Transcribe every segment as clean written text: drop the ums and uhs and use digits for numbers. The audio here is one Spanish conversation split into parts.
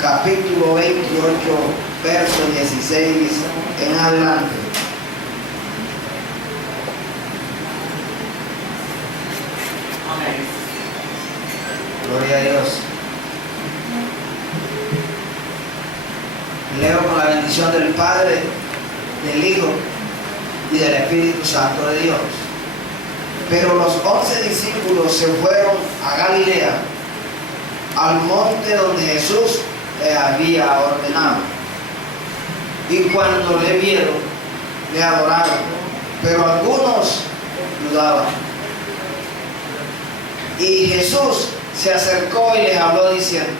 capítulo 28, verso 16 en adelante. Amén. Gloria a Dios. Leo con la bendición del Padre, del Hijo y del Espíritu Santo de Dios. Pero los 11 discípulos se fueron a Galilea, al monte donde Jesús les había ordenado. Y cuando le vieron, le adoraron, pero algunos dudaban. Y Jesús se acercó y les habló diciendo: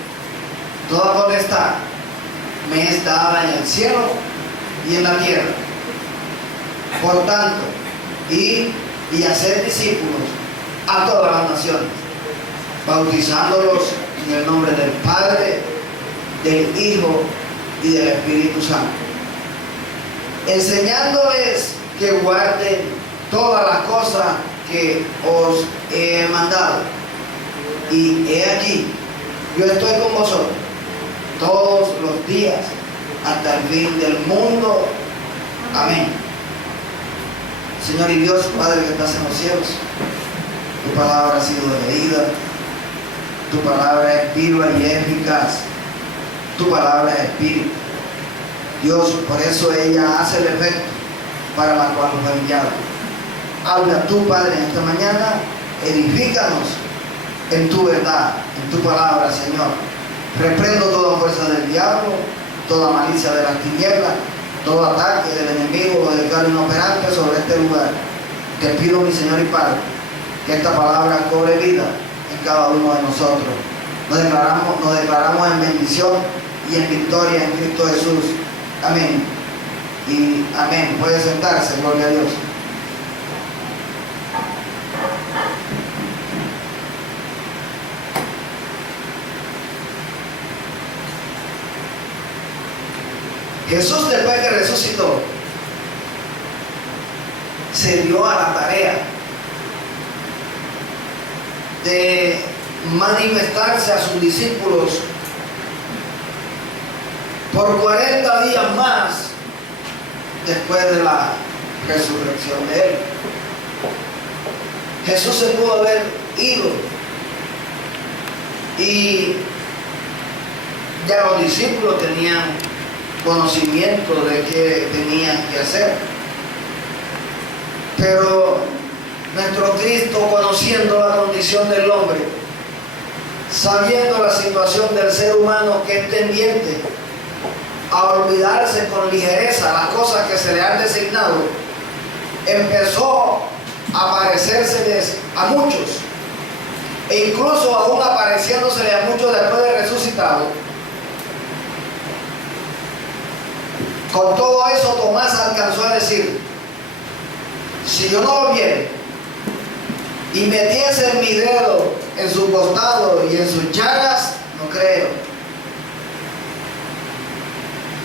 toda potestad me es dada en el cielo y en la tierra. Por tanto, id y hacer discípulos a todas las naciones, bautizándolos en el nombre del Padre, del Hijo y del Espíritu Santo, enseñándoles que guarden todas las cosas que os he mandado. Y he aquí, yo estoy con vosotros todos los días hasta el fin del mundo. Amén. Señor y Dios, Padre que estás en los cielos, tu palabra ha sido leída, tu palabra es viva y eficaz, tu palabra es espíritu. Dios, por eso ella hace el efecto para la cual nos ha enviado. Habla tú, Padre, en esta mañana, edifícanos en tu verdad, en tu palabra, Señor. Reprendo toda fuerza del diablo, toda malicia de las tinieblas, todo ataque del enemigo o del diablo inoperante sobre este lugar. Te pido, mi Señor y Padre, que esta palabra cobre vida en cada uno de nosotros. Nos declaramos en bendición y en victoria en Cristo Jesús. Amén. Y amén. Puede sentarse, gloria a Dios. Jesús, después que resucitó, se dio a la tarea de manifestarse a sus discípulos por 40 días más después de la resurrección de él. Jesús se pudo haber ido y ya los discípulos tenían conocimiento de qué tenían que hacer, pero nuestro Cristo, conociendo la condición del hombre, sabiendo la situación del ser humano que es tendiente a olvidarse con ligereza las cosas que se le han designado, empezó a aparecérseles a muchos, e incluso aún apareciéndosele a muchos después de resucitado. Con todo eso, Tomás alcanzó a decir: si yo no lo viera y metiese mi dedo en su costado y en sus llagas, no creo.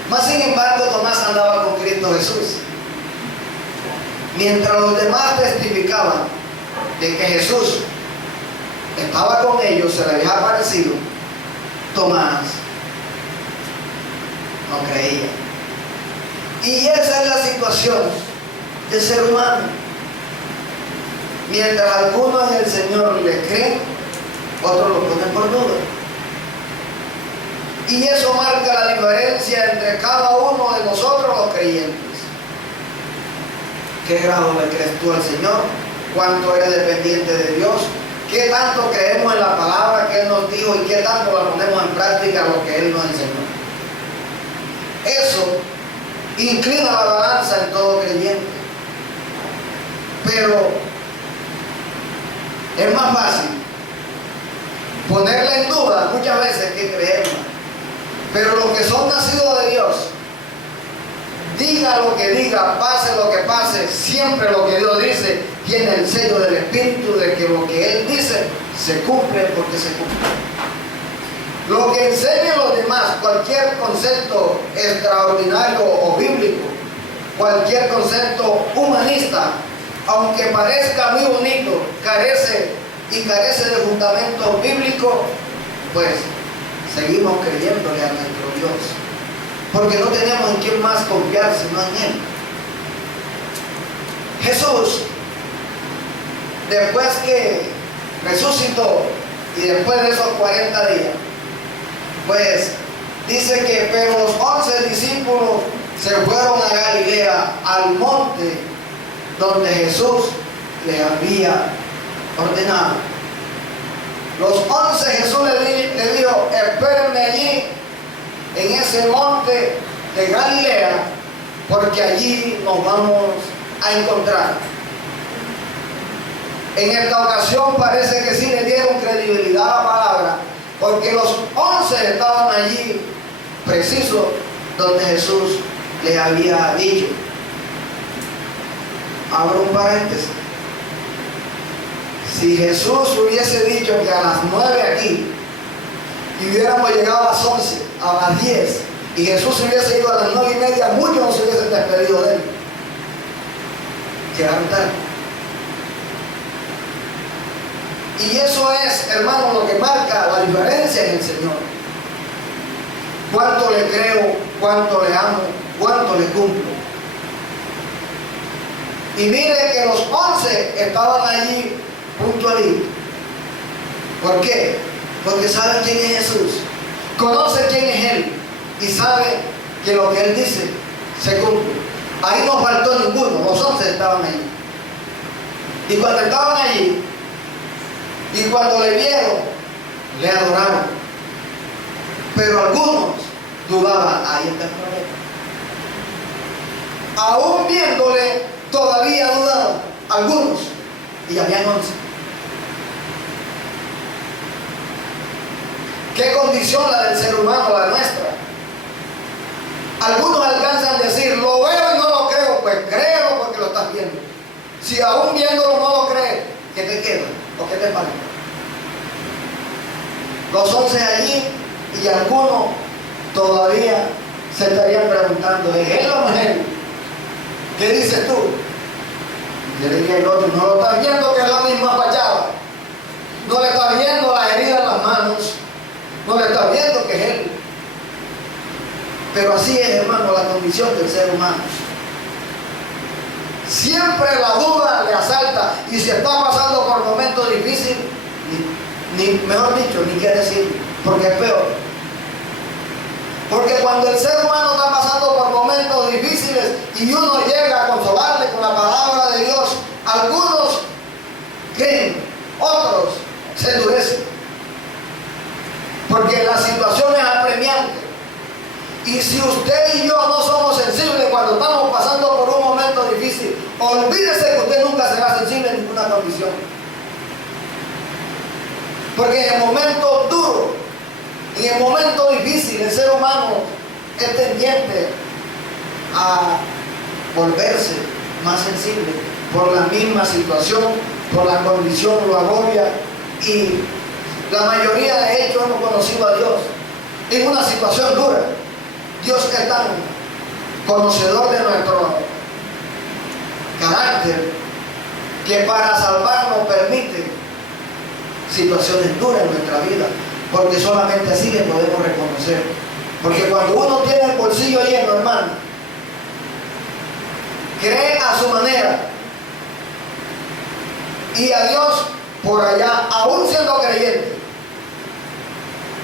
Mas sin embargo, Tomás andaba con Cristo Jesús. Mientras los demás testificaban de que Jesús estaba con ellos, se le había aparecido, Tomás no creía. Y esa es la situación del ser humano. Mientras algunos en el Señor les creen, otros lo ponen por duda. Y eso marca la diferencia entre cada uno de nosotros los creyentes. ¿Qué grado le crees tú al Señor? ¿Cuánto eres dependiente de Dios? ¿Qué tanto creemos en la palabra que Él nos dijo y qué tanto la ponemos en práctica lo que Él nos enseñó? Eso inclina la balanza en todo creyente. Pero es más fácil ponerla en duda muchas veces que creerla. Pero los que son nacidos de Dios, diga lo que diga, pase lo que pase, siempre lo que Dios dice tiene el sello del Espíritu de que lo que Él dice se cumple porque se cumple. Lo que enseñen los demás, cualquier concepto extraordinario o bíblico, cualquier concepto humanista, aunque parezca muy bonito, carece de fundamento bíblico, pues seguimos creyéndole a nuestro Dios, porque no tenemos en quién más confiar sino en Él. Jesús, después que resucitó y después de esos 40 días, pues dice que pero los 11 discípulos se fueron a Galilea, al monte donde Jesús les había ordenado. Los 11 Jesús le dijo, espérenme allí en ese monte de Galilea, porque allí nos vamos a encontrar. En esta ocasión parece que sí le dieron credibilidad a la palabra, porque los 11 estaban allí precisos donde Jesús les había dicho. Abro un paréntesis. Si Jesús hubiese dicho que a las 9 aquí y hubiéramos llegado a las 11, a las 10, y Jesús se hubiese ido a las 9:30, muchos no se hubiesen despedido de él. Llegaron tarde. Y eso es, hermano, lo que marca la diferencia en el Señor. Cuánto le creo, cuánto le amo, cuánto le cumplo. Y mire que los 11 estaban allí puntualitos. ¿Por qué? Porque saben quién es Jesús, conocen quién es Él y saben que lo que Él dice se cumple. Ahí no faltó ninguno, los 11 estaban allí. Y cuando estaban allí, y cuando le vieron, le adoraron. Pero algunos dudaban. Ahí está el problema. Aún viéndole, todavía dudaban algunos. Y habían 11. ¿Qué condición la del ser humano, la nuestra? Algunos alcanzan a decir, lo veo y no lo creo. Pues créelo porque lo estás viendo. Si aún viéndolo no lo crees, ¿qué te queda? ¿O qué te falta? Los 11 allí y algunos todavía se estarían preguntando, ¿es él o no es él? ¿Qué dices tú? Y le diría el otro, no lo estás viendo que es la misma fachada. No le estás viendo las heridas en las manos. No le estás viendo que es él. Pero así es, hermano, la condición del ser humano. Siempre la duda le asalta, y si está pasando por momentos difíciles, mejor dicho, ni qué decir, porque es peor. Porque cuando el ser humano está pasando por momentos difíciles y uno llega a consolarle con la palabra de Dios, algunos creen, otros se endurecen. Porque la situación es apremiante. Y si usted y yo no somos sensibles cuando estamos pasando por un momento difícil, olvídese que usted nunca será sensible en ninguna condición. Porque en el momento duro, en el momento difícil, el ser humano es tendiente a volverse más sensible por la misma situación, por la condición lo agobia. Y la mayoría de ellos hemos conocido a Dios en una situación dura. Dios es tan conocedor de nuestro carácter que para salvarnos permite situaciones duras en nuestra vida, porque solamente así le podemos reconocer. Porque cuando uno tiene el bolsillo lleno, hermano, cree a su manera, y a Dios por allá, aún siendo creyente,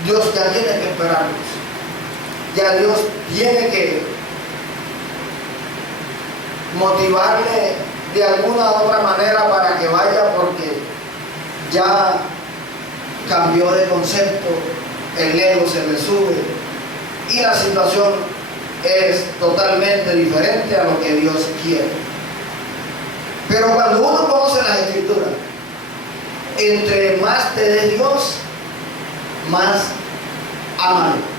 Dios ya tiene que esperarnos. Ya Dios tiene que motivarle de alguna u otra manera para que vaya, porque ya cambió de concepto, el ego se le sube y la situación es totalmente diferente a lo que Dios quiere. Pero cuando uno conoce las Escrituras, entre más te dé Dios, más ámalo.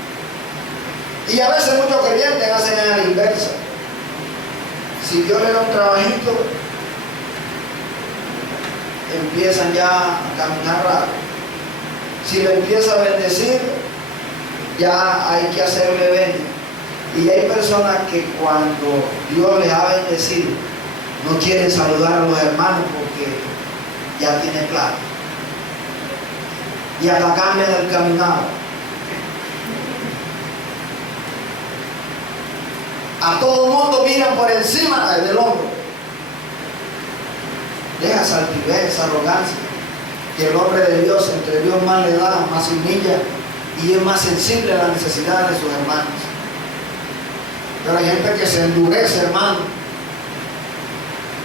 Y a veces muchos creyentes hacen a la inversa. Si Dios le da un trabajito, empiezan ya a caminar raro. Si le empieza a bendecir, ya hay que hacerle venir. Y hay personas que cuando Dios les ha bendecido, no quieren saludar a los hermanos porque ya tiene plata. Y hasta cambian el caminado. A todo el mundo miran por encima del hombro. Deja esa altivez, esa arrogancia. Que el hombre de Dios, entre Dios más le da, más se humilla y es más sensible a las necesidades de sus hermanos. Pero hay gente que se endurece, hermano,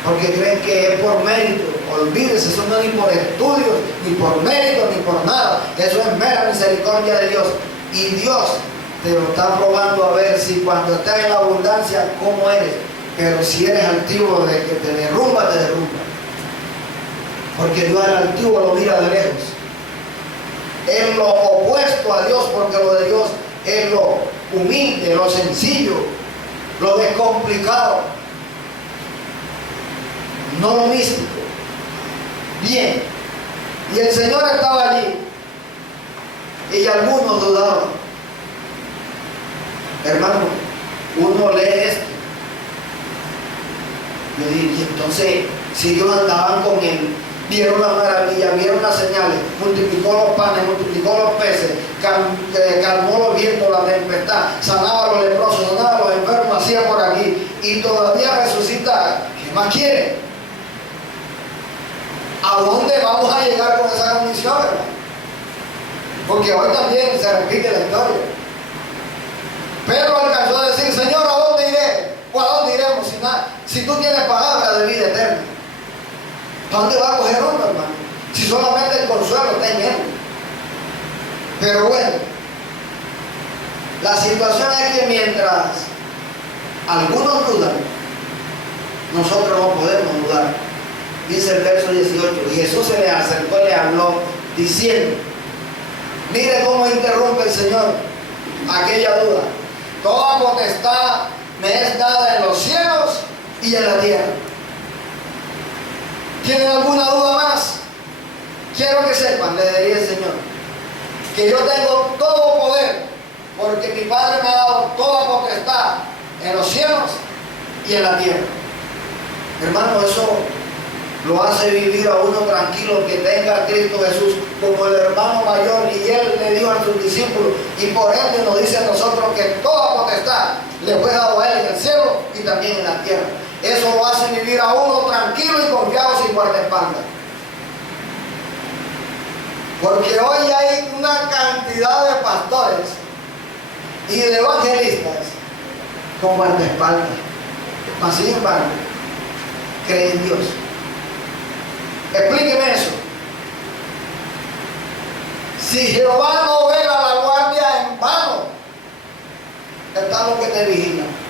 porque creen que es por mérito. Olvídese, eso no es ni por estudios, ni por mérito, ni por nada. Eso es mera misericordia de Dios. Y Dios te lo está probando a ver si cuando estás en la abundancia, cómo eres. Pero si eres altivo, de que te derrumba, te derrumba. Porque Dios al altivo lo mira de lejos. Es lo opuesto a Dios, porque lo de Dios es lo humilde, lo sencillo, lo descomplicado, no lo místico. Bien, y el Señor estaba allí y algunos dudaban. Hermano, uno lee esto. Yo digo, y entonces, si ellos andaban con él, vieron las maravillas, vieron las señales, multiplicó los panes, multiplicó los peces, calmó los vientos, la tempestad, sanaba a los leprosos, sanaba a los enfermos, hacía por aquí, y todavía resucita. ¿Qué más quiere? ¿A dónde vamos a llegar con esa condición, hermano? Porque hoy también se repite la historia. Pedro alcanzó a decir, Señor, ¿a dónde iré? ¿O a dónde iremos si tú tienes palabra de vida eterna? ¿A dónde va a coger uno, hermano? Si solamente el consuelo está en él. Pero bueno, la situación es que mientras algunos dudan, nosotros no podemos dudar. Dice el verso 18, y Jesús se le acercó y le habló diciendo, mire cómo interrumpe el Señor aquella duda. Toda potestad me es dada en los cielos y en la tierra. ¿Tienen alguna duda más? Quiero que sepan, le diría el Señor, que yo tengo todo poder, porque mi Padre me ha dado toda potestad en los cielos y en la tierra. Hermano, eso lo hace vivir a uno tranquilo, que tenga a Cristo Jesús como el hermano mayor, y Él le dio a sus discípulos, y por Él nos dice a nosotros que toda potestad le fue dado a Él en el cielo y también en la tierra. Eso lo hace vivir a uno tranquilo y confiado, sin guardaespaldas. Porque hoy hay una cantidad de pastores y de evangelistas con guardaespaldas, mas sin embargo creen en Dios. Explíqueme eso. Si Jehová no vela la guardia, en vano están los que te vigilan.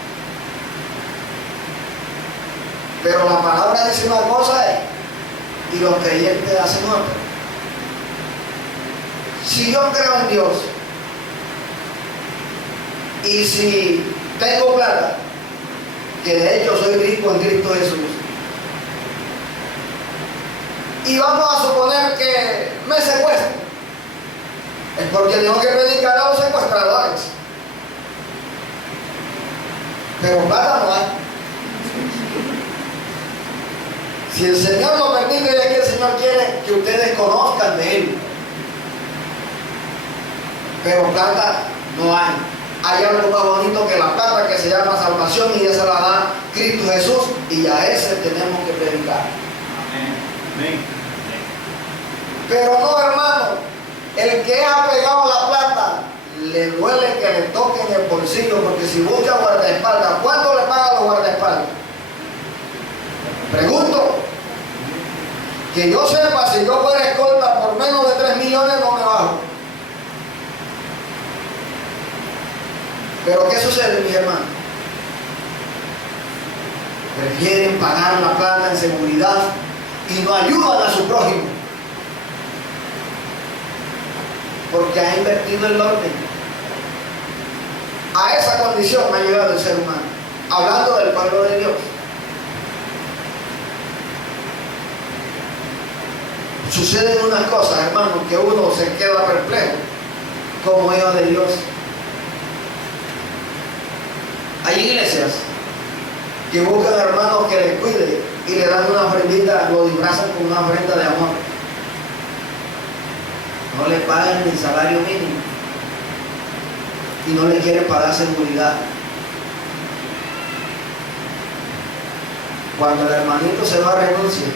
Pero la palabra dice una cosa y los creyentes hacen otra. Si yo creo en Dios y si tengo plata, que de hecho soy rico en Cristo Jesús, y vamos a suponer que me secuestran, es porque tengo que predicar a los secuestradores. Pero plata no hay. Si el Señor lo permite, es que el Señor quiere que ustedes conozcan de Él. Pero plata no hay. Hay algo más bonito que la plata, que se llama salvación, y esa la da Cristo Jesús, y a ese tenemos que predicar. Amén. Pero no, hermano, el que es apegado a la plata, le duele que le toquen el bolsillo, porque si busca guardaespaldas, ¿cuánto le pagan los guardaespaldas? Pregunto. Que yo sepa, si yo fuera escolta por menos de 3 millones no me bajo. Pero ¿qué sucede, mis hermanos? Prefieren pagar la plata en seguridad y no ayudan a su prójimo, porque ha invertido el orden. A esa condición ha llegado el ser humano, hablando del pueblo de Dios. Suceden unas cosas, hermanos, que uno se queda perplejo como hijo de Dios. Hay iglesias que buscan hermanos que les cuiden y le dan una ofrendita, lo disfrazan con una ofrenda de amor. No le pagan ni salario mínimo y no le quieren pagar seguridad. Cuando el hermanito se va a renuncia,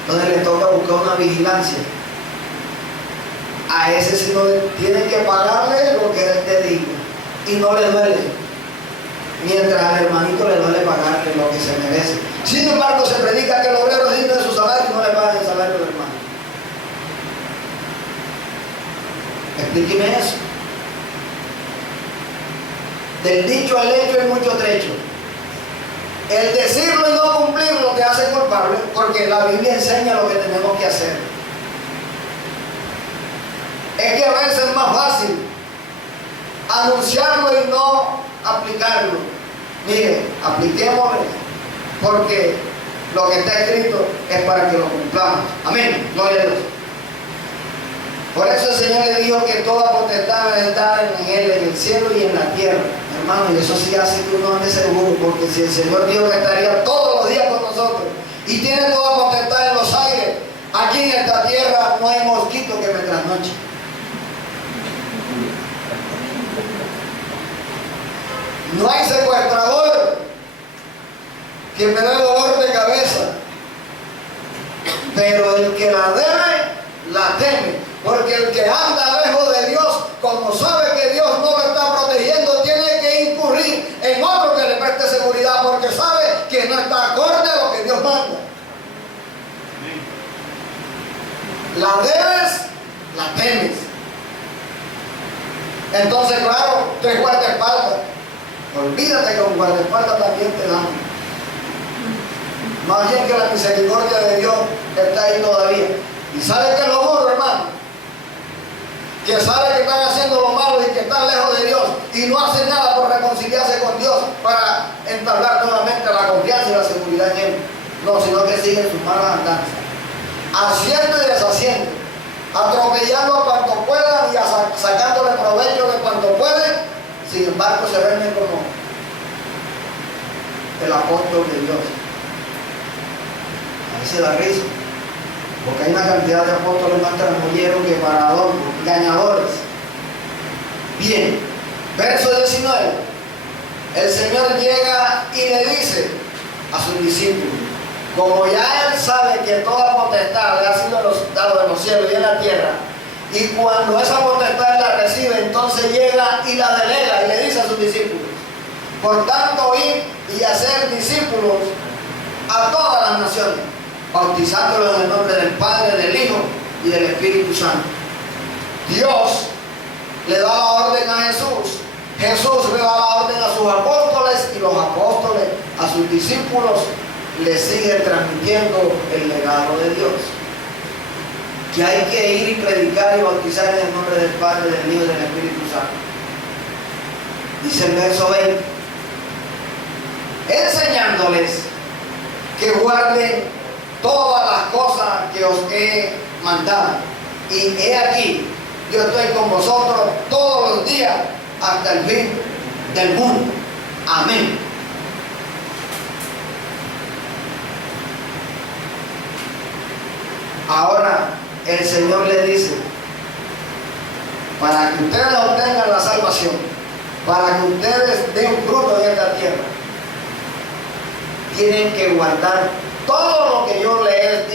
entonces le toca buscar una vigilancia. A ese sí no tienen que pagarle lo que él te diga y no le duele, mientras al hermanito le duele pagarle lo que se merece. Sin embargo, se predica que el obrero es digno de su salario y no le pagan el salario del hermano. Explíqueme eso. Del dicho al hecho hay mucho trecho. El decirlo y no cumplirlo te hace culpable, porque la Biblia enseña lo que tenemos que hacer. Es que a veces es más fácil anunciarlo y no aplicarlo. Mire, apliquémoslo, porque lo que está escrito es para que lo cumplamos. Amén. Gloria a Dios. Por eso el Señor le dijo que toda potestad está en Él, en el cielo y en la tierra. Hermano, y eso sí hace que uno ande seguro, porque si el Señor dijo que estaría todos los días con nosotros y tiene toda potestad en los aires, aquí en esta tierra no hay mosquito que me trasnoche. No hay secuestrador que me dé dolor de cabeza, pero el que la debe, la teme. Porque el que anda lejos de Dios, como sabe que Dios no lo está protegiendo, tiene que incurrir en otro que le preste seguridad, porque sabe que no está acorde a lo que Dios manda. La debes, la temes. Entonces, claro, tres guardaespaldas. Olvídate que un guardaespaldas también te dan. Más bien que la misericordia de Dios está ahí todavía. ¿Y sabe que es lo duro, hermano? Que sabe que están haciendo lo malo y que están lejos de Dios y no hacen nada por reconciliarse con Dios para entablar nuevamente la confianza y la seguridad en Él. No, sino que siguen sus malas andanzas, haciendo y deshaciendo, atropellando a cuanto puedan y sacándole provecho de cuanto pueden. Sin embargo, se venden como el apóstol de Dios. A veces da risa, porque hay una cantidad de apóstoles más tramulleros que paradores, engañadores. Bien, verso 19. El Señor llega y le dice a sus discípulos, como ya Él sabe que toda potestad le ha sido dado en los cielos y en la tierra, y cuando esa potestad la recibe, entonces llega y la delega y le dice a sus discípulos, por tanto, ir y hacer discípulos a todas las naciones, bautizándolos en el nombre del Padre, del Hijo y del Espíritu Santo. Dios le da la orden a Jesús, Jesús le da la orden a sus apóstoles y los apóstoles a sus discípulos le siguen transmitiendo el legado de Dios, que hay que ir y predicar y bautizar en el nombre del Padre, del Hijo y del Espíritu Santo. Dice el verso 20, enseñándoles que guarden todas las cosas que os he mandado. Y he aquí, yo estoy con vosotros todos los días hasta el fin del mundo. Amén. Ahora el Señor le dice, para que ustedes obtengan la salvación, para que ustedes den fruto en esta tierra, tienen que guardar todo lo que yo les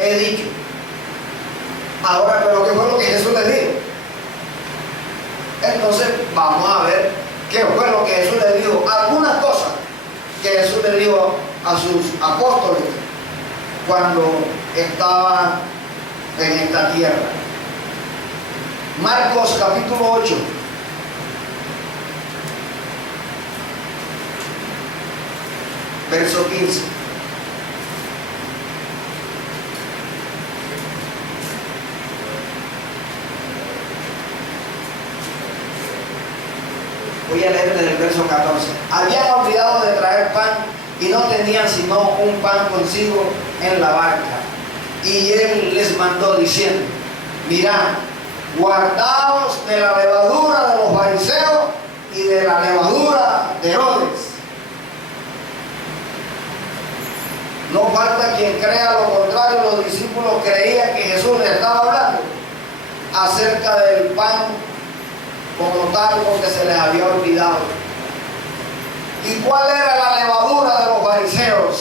he dicho. Ahora, pero ¿qué fue lo que Jesús les dijo? Entonces vamos a ver qué fue lo que Jesús les dijo. Algunas cosas que Jesús les dijo a sus apóstoles cuando estaban en esta tierra. Marcos capítulo 8. Verso 15. Voy a leer desde el verso 14. Habían olvidado de traer pan y no tenían sino un pan consigo en la barca. Y Él les mandó diciendo, mirad, guardaos de la levadura de los fariseos y de la levadura de Herodes. No falta quien crea lo contrario. Los discípulos creían que Jesús les estaba hablando acerca del pan como tal, porque se les había olvidado. ¿Y cuál era la levadura de los fariseos?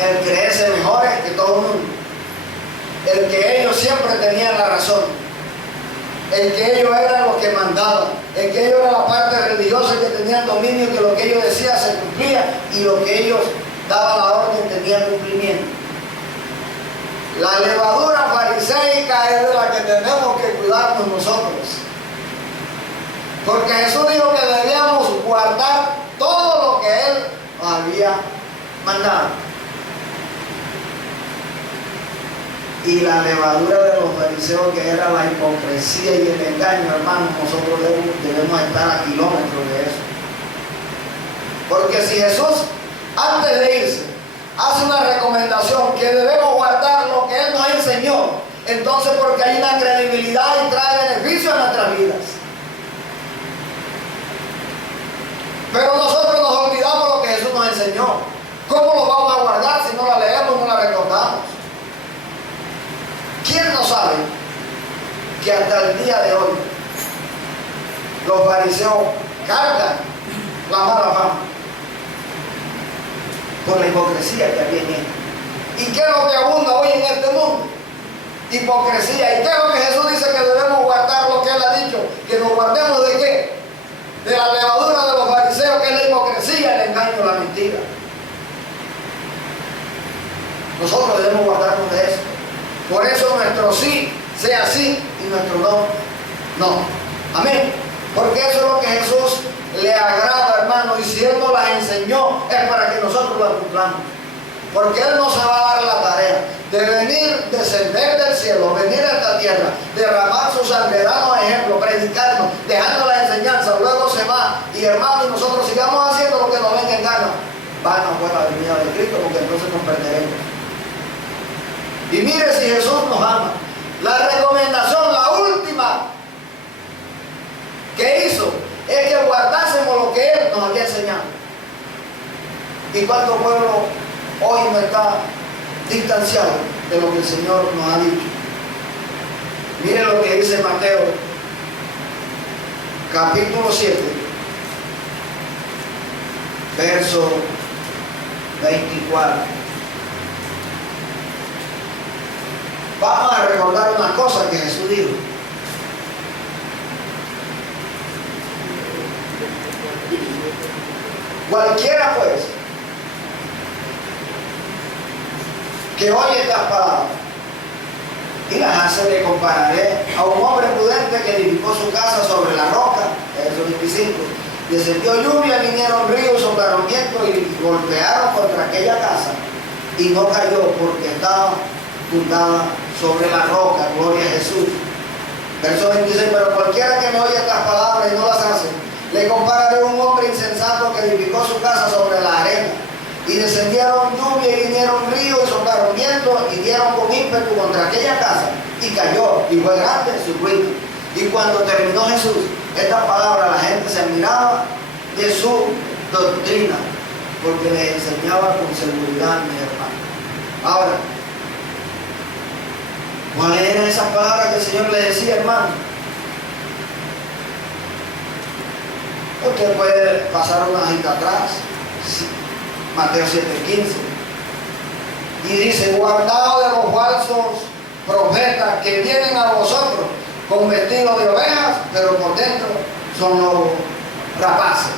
el creerse mejores que todo el mundo, el que ellos siempre tenían la razón, el que ellos eran los que mandaban, el que ellos eran la parte religiosa que tenían dominio, que lo que ellos decían se cumplía y lo que ellos daban la orden tenía cumplimiento. La levadura fariseica es de la que tenemos que cuidarnos nosotros, porque Jesús dijo que debíamos guardar todo lo que Él nos había mandado. Y la levadura de los fariseos, que era la hipocresía y el engaño, hermanos, nosotros debemos estar a kilómetros de eso. Porque si Jesús, antes de irse, hace una recomendación que debemos guardar lo que Él nos enseñó, entonces porque hay una credibilidad y trae beneficio a nuestras vidas. Pero nosotros nos olvidamos lo que Jesús nos enseñó. ¿Cómo lo vamos a guardar si no la leemos, no la recordamos? ¿Quién no sabe que hasta el día de hoy los fariseos cargan la mala fama por la hipocresía que había en ellos? ¿Y qué es lo que abunda hoy en este mundo? Hipocresía. ¿Y qué es lo que Jesús dice que debemos guardar, lo que Él ha dicho? ¿Que nos guardemos de qué? De la levadura de los fariseos, que es la hipocresía, el engaño, la mentira. Nosotros debemos guardarnos de eso. Por eso nuestro sí sea sí y nuestro no, no. Amén. Porque eso es lo que Jesús le agrada, hermano. Y si Él nos las enseñó, es para que nosotros las cumplamos. Porque Él no se va a dar la tarea de venir, descender del cielo, venir a esta tierra, derramar su sangre, darnos ejemplo, predicarnos, dejando la enseñanza, luego se va. Y hermano, y nosotros sigamos haciendo lo que nos venga en gana. Van a fuera la venida de Cristo, porque entonces nos perderemos. Y mire si Jesús nos ama. La recomendación, la última que hizo, es que guardásemos lo que Él nos había enseñado. ¿Y cuánto pueblo hoy no está distanciado de lo que el Señor nos ha dicho? Mire lo que dice Mateo, capítulo 7, verso 24. Vamos a recordar una cosa que Jesús dijo. Cualquiera pues que oye estas palabras y las hace, le compararé a un hombre prudente que edificó su casa sobre la roca. Verso 25. Descendió lluvia, vinieron ríos, soplaron viento y golpearon contra aquella casa y no cayó porque estaba fundada sobre la roca. Gloria a Jesús. Verso 26. Pero cualquiera que me oye estas palabras y no las hace, le compararé a un hombre insensato que edificó su casa sobre la arena. Y descendieron lluvia y vinieron ríos y soplaron viento y dieron con ímpetu contra aquella casa y cayó, y fue grande su ruina. Y cuando terminó Jesús esta palabra, la gente se admiraba de su doctrina, porque les enseñaba con seguridad, mi hermano. Ahora, ¿cuáles eran esas palabras que el Señor le decía, hermano? Usted puede pasar una hojita atrás, Mateo 7:15, y dice: guardaos de los falsos profetas que vienen a vosotros con vestidos de ovejas, pero por dentro son lobos rapaces.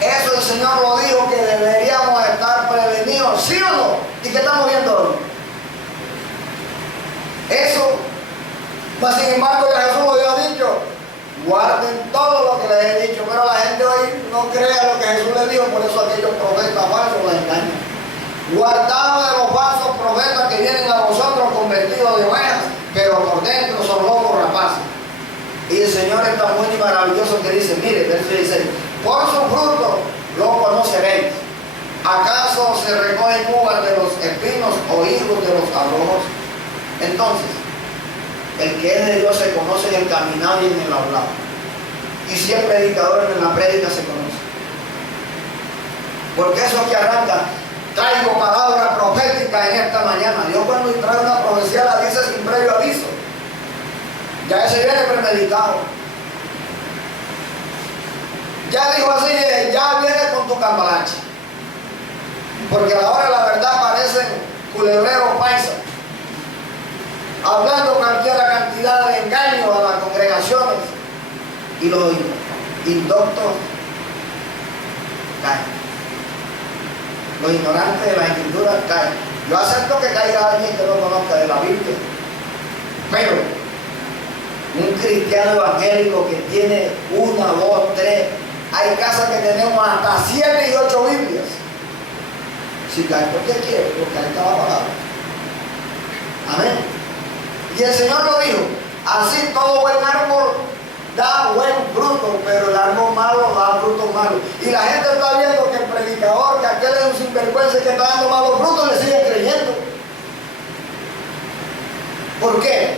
Eso el Señor lo dijo, que deberíamos estar prevenidos, ¿sí o no? ¿Y qué estamos viendo hoy? Eso, mas sin embargo ya Jesús lo había dicho: guarden todo lo que les he dicho. Pero la gente hoy no cree lo que Jesús les dijo, por eso aquellos profetas falsos los engañan. Guardaos de los falsos profetas que vienen a vosotros con vestidos de ovejas, pero por dentro son lobos rapaces. Y el Señor es tan bueno y maravilloso que dice, mire, verso 16, por su fruto lo conoceréis. ¿Acaso se recogen uvas de los espinos o higos de los abrojos? Entonces, el que es de Dios se conoce en el caminado y en el hablado. Y si es predicador, en la prédica se conoce. Porque eso que arranca, traigo palabra profética en esta mañana. Dios cuando trae una profecía la dice sin previo aviso. Ya ese viene premeditado. Ya dijo así, ya viene con tu cambalache. porque a la hora de la verdad parecen culebreros paisas, hablando cualquier cantidad de engaños a las congregaciones, y los indoctos caen. Los ignorantes de las escrituras caen. Yo acepto que caiga alguien que no conozca de la Biblia, pero un cristiano evangélico que tiene 1, 2, 3, hay casas que tenemos hasta 7 y 8 Biblias. Si cae, ¿por qué quiere? Porque ahí está la palabra. Amén. Y el Señor lo dijo, así todo buen árbol da buen fruto, pero el árbol malo da frutos malos. Y la gente está viendo que el predicador, que aquel es un sinvergüenza que está dando malos frutos, le sigue creyendo. ¿Por qué?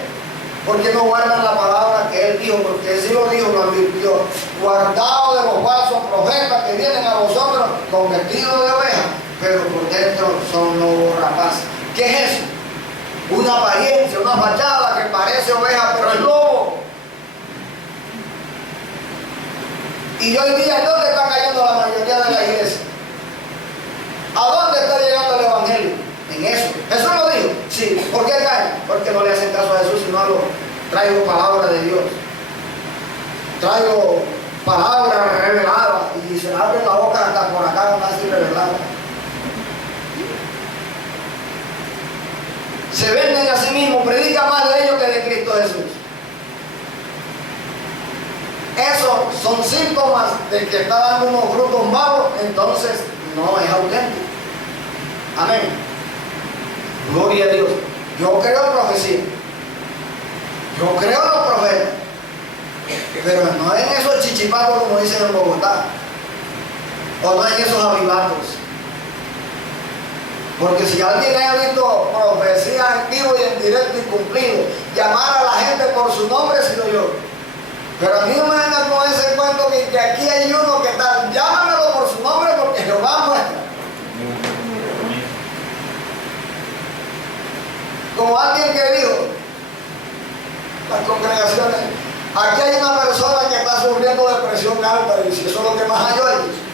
Porque no guardan la palabra que Él dijo, porque Él sí lo dijo, lo advirtió. Guardaos de los falsos profetas que vienen a vosotros con vestido de oveja, pero por dentro son lobos rapaces. ¿Qué es eso? Una apariencia, una fachada que parece oveja, pero es lobo. Y hoy día, ¿en dónde está cayendo la mayoría de la iglesia? ¿A dónde está llegando el evangelio? En eso. ¿Jesús lo dijo? Sí. ¿Por qué caen? Porque no le hacen caso a Jesús, sino a traigo palabra de Dios. Traigo palabra revelada. Y se abre la boca hasta por acá, no así revelada. Se venden a sí mismos, predica más de ellos que de Cristo Jesús. Esos son síntomas de que está dando unos frutos malos, entonces no es auténtico. Amén. Gloria a Dios. Yo creo en profecía. Yo creo en los profetas. Pero no en esos chichipatos como dicen en Bogotá. O no en esos avivatos. Porque si alguien ha visto profecía en vivo y en directo y cumplido, llamar a la gente por su nombre, he sido yo. Pero a mí no me vengan con ese cuento que aquí hay uno que tal, llámamelo por su nombre porque Jehová muestra. Como alguien que dijo, las congregaciones, aquí hay una persona que está sufriendo depresión alta, y si eso es lo que más hay hoy.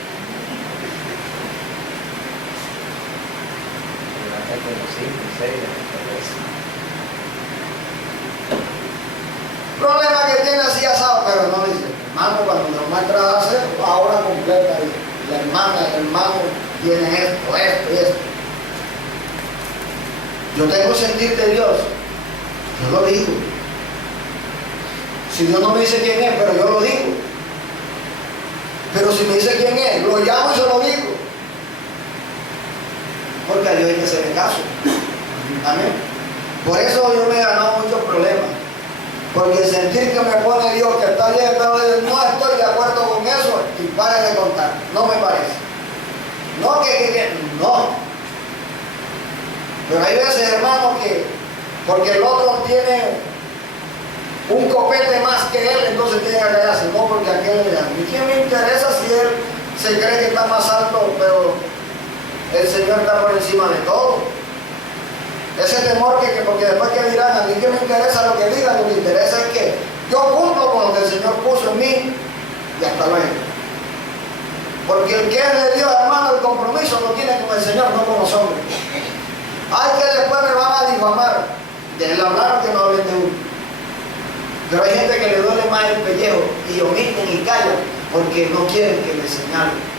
Problema que tiene así asado, pero no dice, hermano, cuando nos muestra a hacer la hora completa, y la hermana, el hermano tiene esto y esto. Yo tengo sentir de Dios, yo lo digo. Si Dios no me dice quién es, pero yo lo digo. Pero si me dice quién es, lo llamo y se lo digo. Porque a Dios hay que hacerle caso. Amén. Por eso yo me he ganado muchos problemas. Porque el sentir que me pone Dios que está bien, no estoy de acuerdo con eso, y paren de contar. No me parece. No no. Pero hay veces, hermano, que porque el otro tiene un copete más que él, entonces tiene que callarse. No, porque aquel, a mí quién me interesa si él se cree que está más alto, pero el Señor está por encima de todo. Ese temor que porque después que dirán, a mí que me interesa lo que digan, lo que interesa es que yo cumplo con lo que el Señor puso en mí y hasta luego. Porque el que es de Dios, hermano, el compromiso lo tiene con el Señor, no con los hombres. Ay, que después me van a difamar del hablar que no hablen de uno. Pero hay gente que le duele más el pellejo y omiten y callan porque no quieren que les señalen.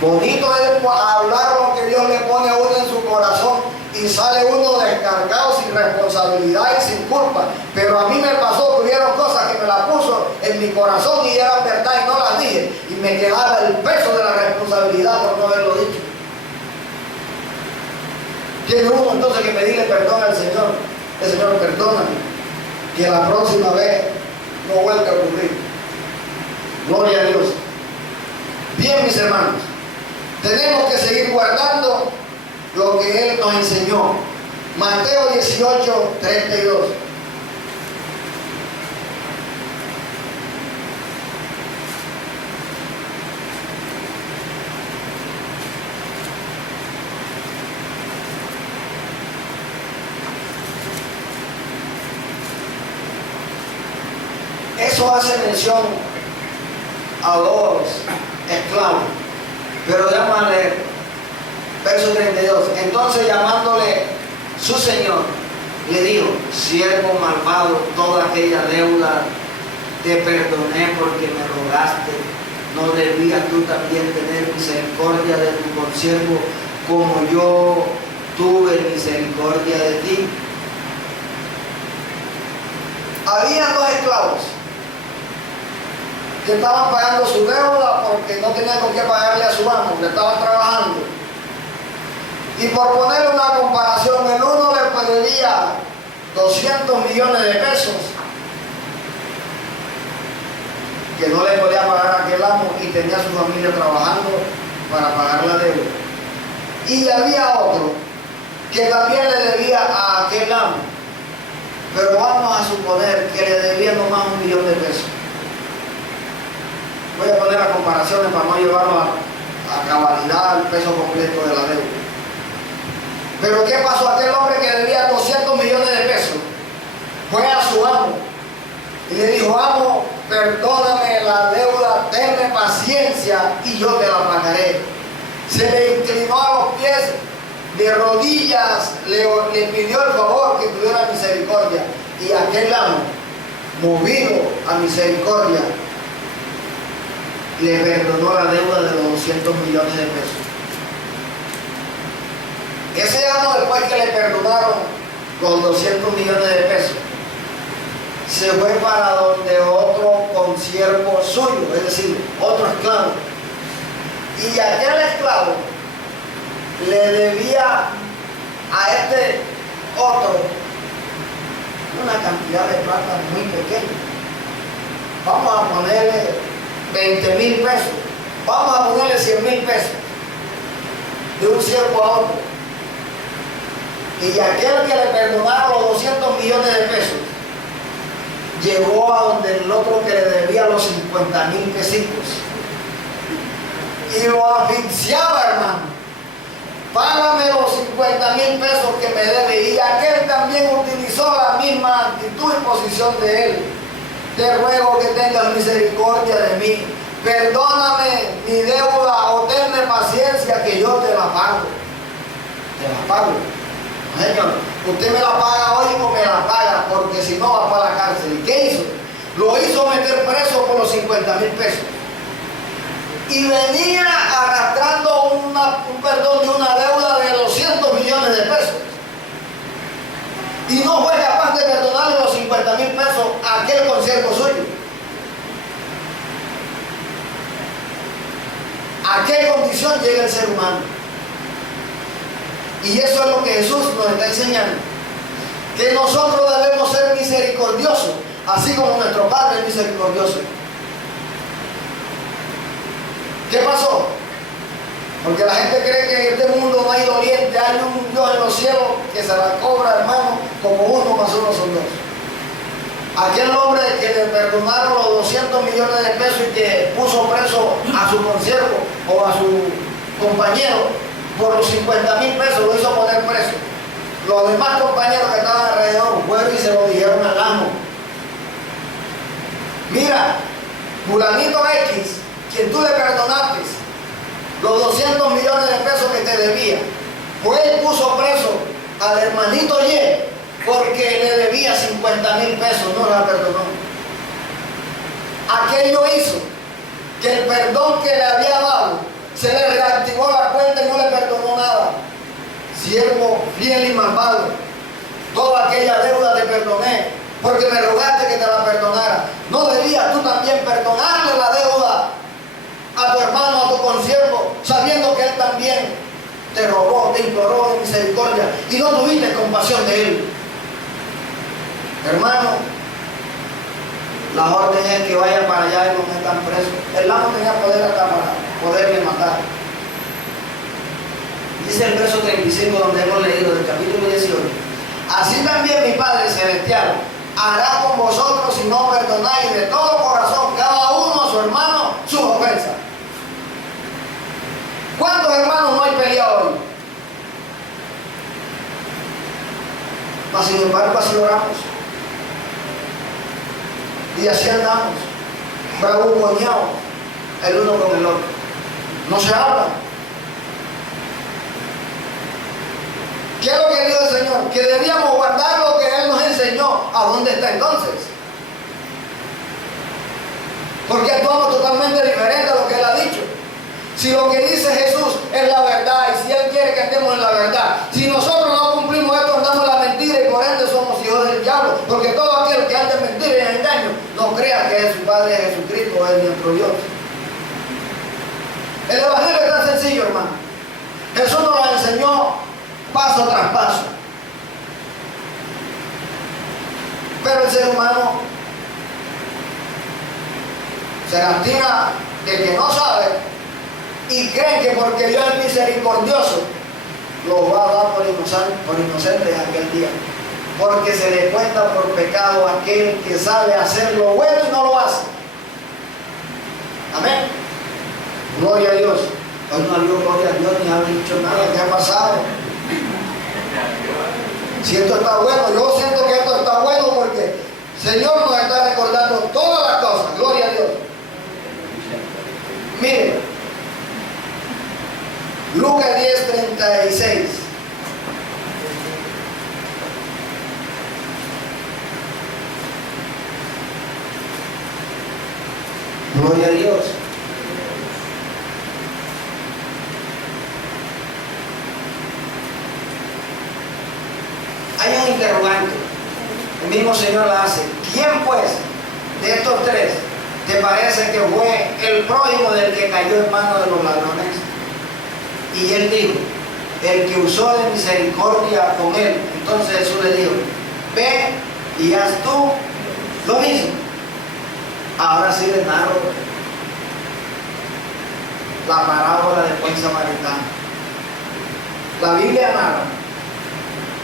Bonito es hablar lo que Dios le pone a uno en su corazón y sale uno descargado sin responsabilidad y sin culpa. Pero a mí me pasó que hubieron cosas que me las puso en mi corazón y eran verdad y no las dije. Y me quedaba el peso de la responsabilidad por no haberlo dicho. Tiene uno entonces que pedirle perdón al Señor. El Señor, perdóname, que la próxima vez no vuelva a ocurrir. Gloria a Dios. Bien, mis hermanos. Tenemos que seguir guardando lo que Él nos enseñó. Mateo 18, 32. Eso hace mención a los esclavos. Pero vamos a leer, verso 32. Entonces llamándole su señor, le dijo: siervo malvado, toda aquella deuda te perdoné porque me rogaste. ¿No debías tú también tener misericordia de tu consiervo como yo tuve misericordia de ti? Había dos esclavos que estaban pagando su deuda porque no tenían con qué pagarle a su amo, que estaban trabajando. Y por poner una comparación, el uno le debía 200 millones de pesos que no le podía pagar a aquel amo y tenía a su familia trabajando para pagar la deuda. Y había otro que también le debía a aquel amo, pero vamos a suponer que le debía nomás 1 millón de pesos. Voy a poner las comparaciones para no llevarlo a cabalidad el peso completo de la deuda. Pero ¿qué pasó? Aquel hombre que debía 200 millones de pesos fue a su amo y le dijo: amo, perdóname la deuda, tenme paciencia y yo te la pagaré. Se le inclinó a los pies, de rodillas, le pidió el favor que tuviera misericordia. Y aquel amo, movido a misericordia, le perdonó la deuda de los 200 millones de pesos. Ese amo, después que le perdonaron los 200 millones de pesos, se fue para donde otro consiervo suyo, es decir, otro esclavo. Y aquel esclavo le debía a este otro una cantidad de plata muy pequeña. Vamos a ponerle 20,000 pesos, vamos a ponerle 100,000 pesos de un siervo a otro. Y aquel que le perdonaron los 200 millones de pesos llegó a donde el otro que le debía los 50,000 pesitos y lo asfixiaba, hermano. Págame los 50,000 pesos que me debe. Y aquel también utilizó la misma actitud y posición de él. Te ruego que tengas misericordia de mí, perdóname mi deuda o tenme paciencia que yo te la pago. Te la pago. Señor, usted me la paga hoy o me la paga, porque si no va para la cárcel. ¿Y qué hizo? Lo hizo meter preso por los 50,000 pesos. Y venía arrastrando un perdón de una deuda de 200 millones de pesos. Y no fue capaz de perdonarle los 50,000 pesos a aquel consiervo suyo. ¿A qué condición llega el ser humano? Y eso es lo que Jesús nos está enseñando. Que nosotros debemos ser misericordiosos, así como nuestro Padre es misericordioso. ¿Qué pasó? Porque la gente cree que en este mundo no hay doliente, hay un Dios en los cielos que se la cobra, hermano, como 1 más 1 son 2. Aquel hombre que le perdonaron los 200 millones de pesos y que puso preso a su consiervo o a su compañero por los 50,000 pesos, lo hizo poner preso. Los demás compañeros que estaban alrededor fueron y se lo dijeron al amo: mira, fulanito X, quien tú le perdonaste los 200 millones de pesos que te debía, pues él puso preso al hermanito Y porque le debía 50,000 pesos, no la perdonó. Aquello hizo que el perdón que le había dado se le reactivó la cuenta y no le perdonó nada. Siervo fiel y malvado, toda aquella deuda te perdoné porque me rogaste que te la perdonara. ¿No debías tú también perdonarle la deuda a tu hermano, a tu consiervo, sabiendo que él también te rogó, te imploró de misericordia y no tuviste compasión de él? Hermano, la orden es que vaya para allá y no metan preso. El amo tenía poder hasta para poderle matar. Dice el verso 35 donde hemos leído del capítulo 18: así también mi Padre Celestial hará con vosotros si no perdonáis de todo corazón cada uno a su hermano sus ofensas. ¿Cuántos hermanos no hay peleado hoy? Mas sin embargo así oramos. Y así andamos, bravuconeados el uno con el otro. No se habla. ¿Qué es lo que dijo el Señor? Que debíamos guardar lo que Él nos enseñó. ¿A dónde está entonces? Porque actuamos totalmente diferente a lo que Él ha dicho. Si lo que dice Jesús es la verdad y si Él quiere que andemos en la verdad, si nosotros no cumplimos esto, andamos en la mentira y por ende somos hijos del diablo. Porque todo aquel que anda en mentira y en engaño no crea que es su Padre Jesucristo o es nuestro Dios. El Evangelio es tan sencillo, hermano. Jesús nos lo enseñó paso tras paso. Pero el ser humano se lastima de que no sabe y creen que porque Dios es misericordioso lo va a dar por inocente aquel día, porque se le cuenta por pecado a aquel que sabe hacer lo bueno y no lo hace. Amén. Gloria a Dios. Hoy no ha habido gloria a Dios ni ha dicho nada. ¿Qué ha pasado? Si esto está bueno, yo siento que esto está bueno porque el Señor nos está recordando todas las cosas. Gloria a Dios. Miren, Lucas 10:36. Gloria a Dios. Hay un interrogante. El mismo Señor la hace. ¿Quién pues de estos tres te parece que fue el prójimo del que cayó en manos de los ladrones? Y él dijo, el que usó de misericordia con él. Entonces Jesús le dijo, ve y haz tú lo mismo. Ahora sí les narro la parábola del buen samaritano. La Biblia narra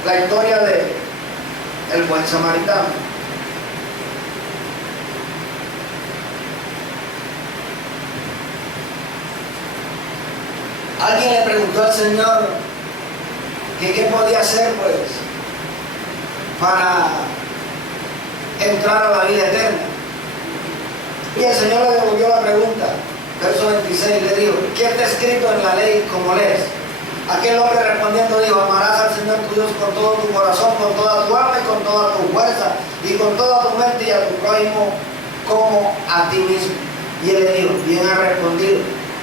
la historia de el buen samaritano. Alguien le preguntó al Señor que qué podía hacer pues para entrar a la vida eterna. Y el Señor le devolvió la pregunta. Verso 26 le dijo, ¿qué está escrito en la ley como lees? Aquel hombre respondiendo dijo, amarás al Señor tu Dios con todo tu corazón, con toda tu alma y con toda tu fuerza y con toda tu mente y a tu prójimo como a ti mismo. Y él le dijo, bien has respondido,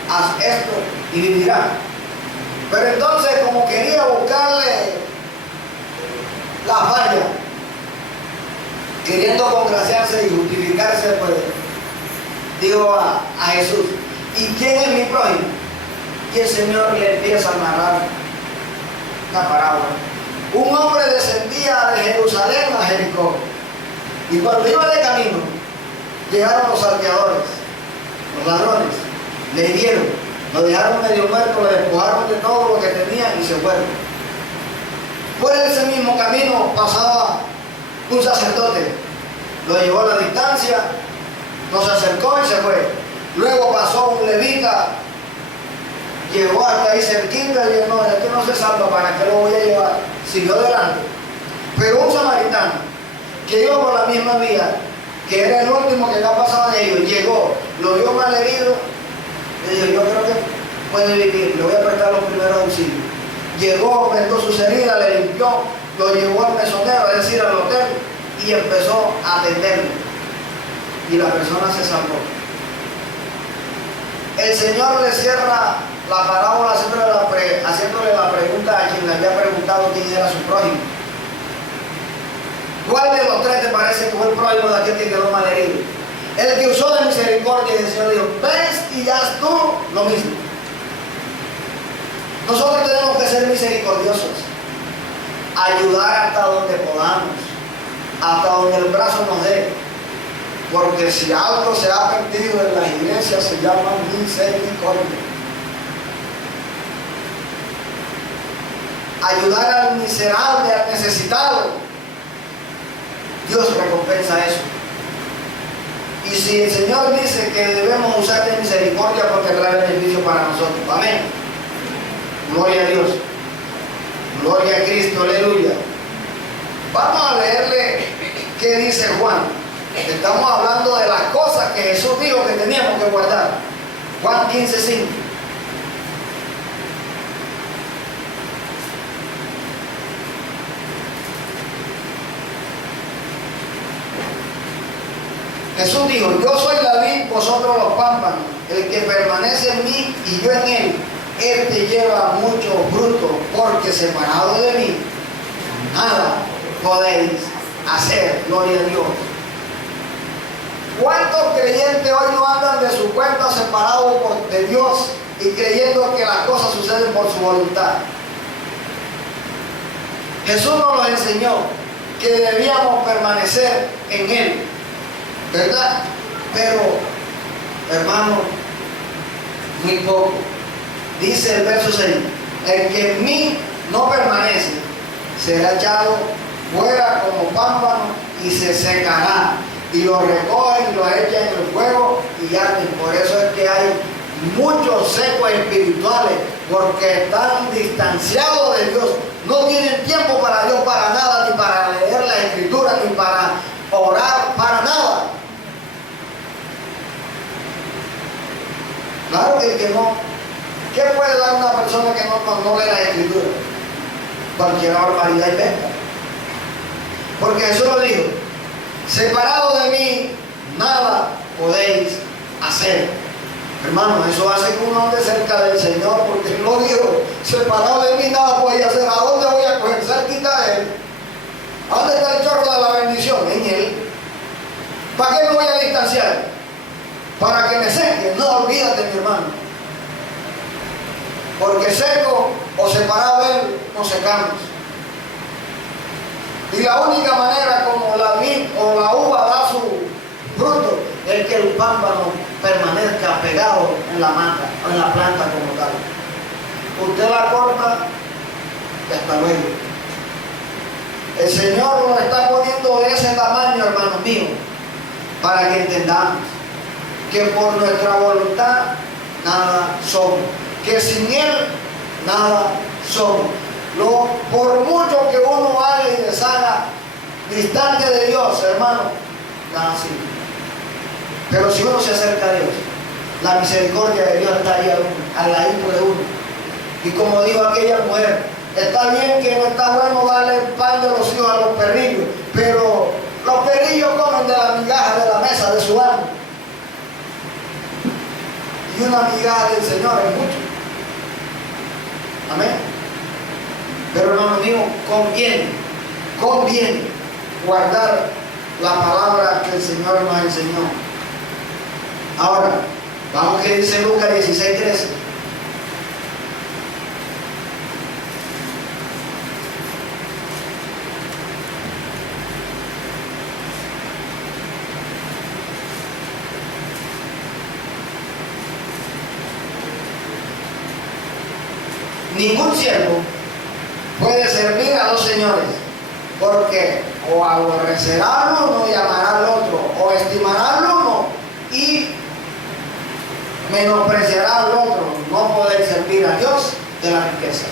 haz esto y vivirás. Pero entonces, como quería buscarle la falla, queriendo congraciarse y justificarse, pues dijo a Jesús, ¿y quién es mi prójimo? Y el Señor le empieza a narrar la parábola. Un hombre descendía de Jerusalén a Jericó, y cuando iba de camino llegaron los salteadores, los ladrones, le hirieron, lo dejaron medio muerto, le despojaron de todo lo que tenían y se fueron. Por ese mismo camino pasaba un sacerdote, lo llevó a la distancia, no se acercó y se fue. Luego pasó un levita, llegó hasta ahí cerquita y dijo, no, este no se salva, ¿para qué lo voy a llevar? Siguió adelante. Pero un samaritano que iba por la misma vía, que era el último que ya pasaba de ellos, llegó, lo vio mal herido, le dijo, yo creo que puede vivir, le voy a prestar los primeros auxilios. Llegó, vendó sus heridas, le limpió, lo llevó al mesonero, es decir, al hotel, y empezó a atenderlo. Y la persona se salvó. El Señor le cierra la parábola haciéndole la pregunta a quien le había preguntado quién era su prójimo. ¿Cuál de los tres te parece que fue el prójimo de aquel que quedó mal herido? El que usó de misericordia, y el Señor dijo, ves y haz tú lo mismo. Nosotros tenemos que ser misericordiosos, ayudar hasta donde podamos, hasta donde el brazo nos dé, porque si algo se ha perdido en las iglesias se llama misericordia. Ayudar al miserable, al necesitado, Dios recompensa eso. Y si el Señor dice que debemos usar de misericordia porque trae beneficio para nosotros, amén. Gloria a Dios, gloria a Cristo, aleluya. Vamos a leerle qué dice Juan. Estamos hablando de las cosas que Jesús dijo que teníamos que guardar. Juan 15:5. Jesús dijo, yo soy la vid, vosotros los pámpanos. El que permanece en mí y yo en él, este lleva mucho fruto, porque separado de mí, nada podéis hacer. Gloria a Dios. ¿Cuántos creyentes hoy no andan de su cuenta separados de Dios y creyendo que las cosas suceden por su voluntad? Jesús nos lo enseñó, que debíamos permanecer en Él, ¿verdad? Pero, hermano, muy poco. Dice el verso 6, el que en mí no permanece será echado fuera como pámpano y se secará, y lo recogen y lo echan en el fuego y arden. Por eso es que hay muchos secos espirituales, porque están distanciados de Dios, no tienen tiempo para Dios, para nada, ni para leer la Escritura, ni para orar, para nada. Claro que no. ¿Qué puede dar una persona que no lee la Escritura? Cualquier barbaridad y venta. Porque Jesús lo dijo, separado de mí, nada podéis hacer. Hermano, eso hace que uno ande cerca del Señor, porque Él lo dijo, separado de mí, nada podéis hacer. ¿A dónde voy a coger? Cerquita de Él. ¿A dónde está el chorro de la bendición? En Él. ¿Para qué me voy a distanciar? ¿Para que me seque? No, olvídate, mi hermano. Porque seco o separado de Él, nos secamos. Y la única manera como la vid o la uva da su fruto es que el pámpano permanezca pegado en la mata o en la planta como tal. Usted la corta y hasta luego. El Señor nos está poniendo de ese tamaño, hermanos míos, para que entendamos que por nuestra voluntad nada somos, que sin Él nada somos. Por mucho que uno haga y deshaga distante de Dios, hermano, nada sirve. Pero si uno se acerca a Dios, la misericordia de Dios está ahí al ladito de uno. Y como dijo aquella mujer, está bien que no está bueno darle el pan de los hijos a los perrillos, pero los perrillos comen de la migaja de la mesa de su amo. Y una migaja del Señor es mucho. Amén. Pero hermano mío, conviene guardar la palabra que el Señor nos enseñó. Ahora, vamos que dice Lucas 16:13. Ningún siervo puede servir a dos señores, porque o aborrecerá al uno y amará al otro, o estimará al uno y menospreciará al otro. No podéis servir a Dios de las riquezas.